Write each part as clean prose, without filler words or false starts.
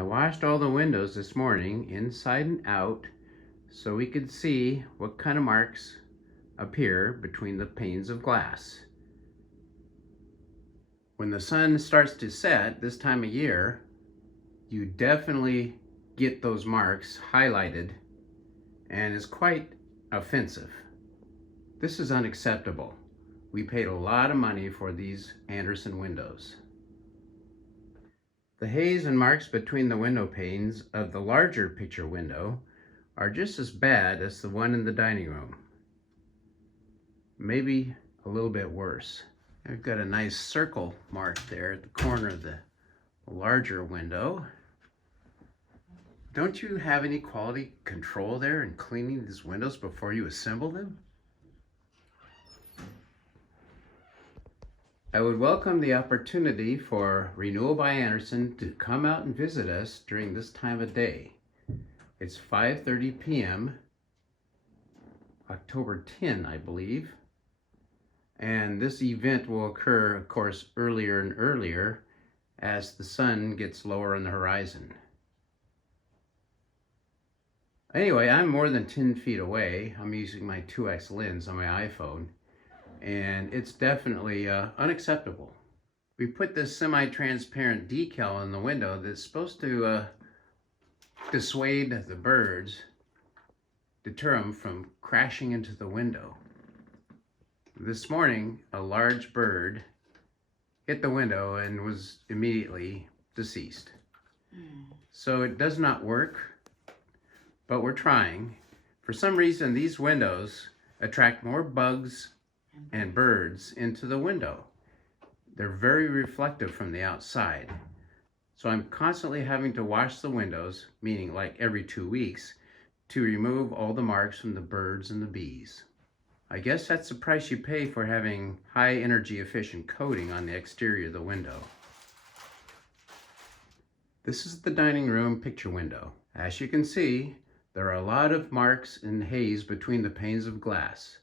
I washed all the windows this morning, inside and out, so we could see what kind of marks appear between the panes of glass. When the sun starts to set this time of year, you definitely get those marks highlighted, and it's quite offensive. This is unacceptable. We paid a lot of money for these Andersen windows. The haze and marks between the window panes of the larger picture window are just as bad as the one in the dining room. Maybe a little bit worse. I've got a nice circle mark there at the corner of the larger window. Don't you have any quality control there in cleaning these windows before you assemble them? I would welcome the opportunity for Renewal by Andersen to come out and visit us during this time of day. It's 5:30 p.m., October 10, I believe. And this event will occur, of course, earlier and earlier as the sun gets lower on the horizon. Anyway, I'm more than 10 feet away. I'm using my 2x lens on my iPhone, and it's definitely unacceptable. We put this semi-transparent decal on the window that's supposed to dissuade the birds, deter them from crashing into the window. This morning, a large bird hit the window and was immediately deceased. So it does not work, but we're trying. For some reason, these windows attract more bugs and birds into the window. They're very reflective from the outside. So I'm constantly having to wash the windows, meaning like every 2 weeks, to remove all the marks from the birds and the bees. I guess that's the price you pay for having high energy efficient coating on the exterior of the window. This is the dining room picture window. As you can see, there are a lot of marks and haze between the panes of glass.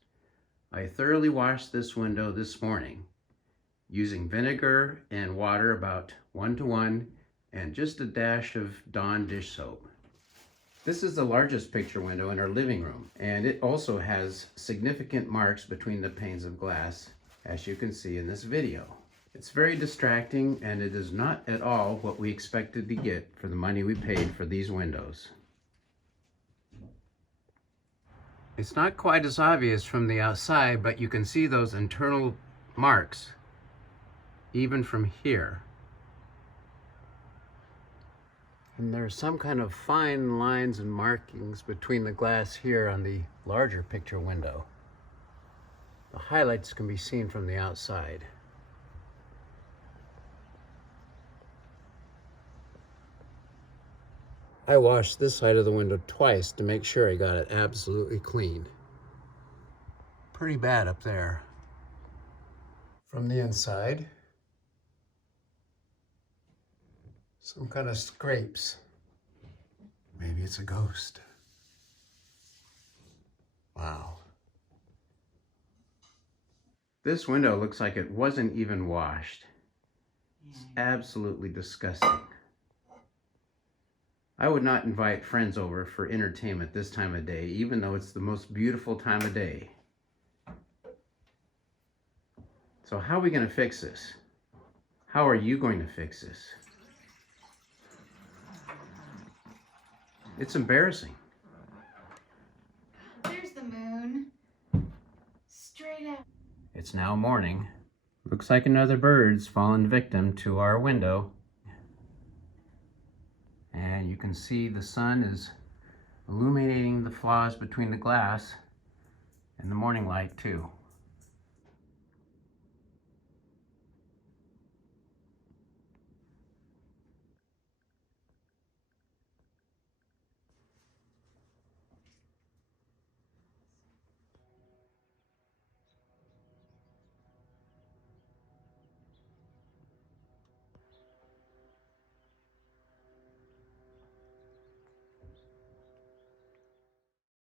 I thoroughly washed this window this morning using vinegar and water about 1:1 and just a dash of Dawn dish soap. This is the largest picture window in our living room, and it also has significant marks between the panes of glass, as you can see in this video. It's very distracting, and it is not at all what we expected to get for the money we paid for these windows. It's not quite as obvious from the outside, but you can see those internal marks even from here. And there's some kind of fine lines and markings between the glass here on the larger picture window. The highlights can be seen from the outside. I washed this side of the window twice to make sure I got it absolutely clean. Pretty bad up there. From the inside, some kind of scrapes. Maybe it's a ghost. Wow. This window looks like it wasn't even washed. It's absolutely disgusting. I would not invite friends over for entertainment this time of day, even though it's the most beautiful time of day. So how are we going to fix this? How are you going to fix this? It's embarrassing. There's the moon. Straight up. It's now morning. Looks like another bird's fallen victim to our window. And you can see the sun is illuminating the flaws between the glass and the morning light too.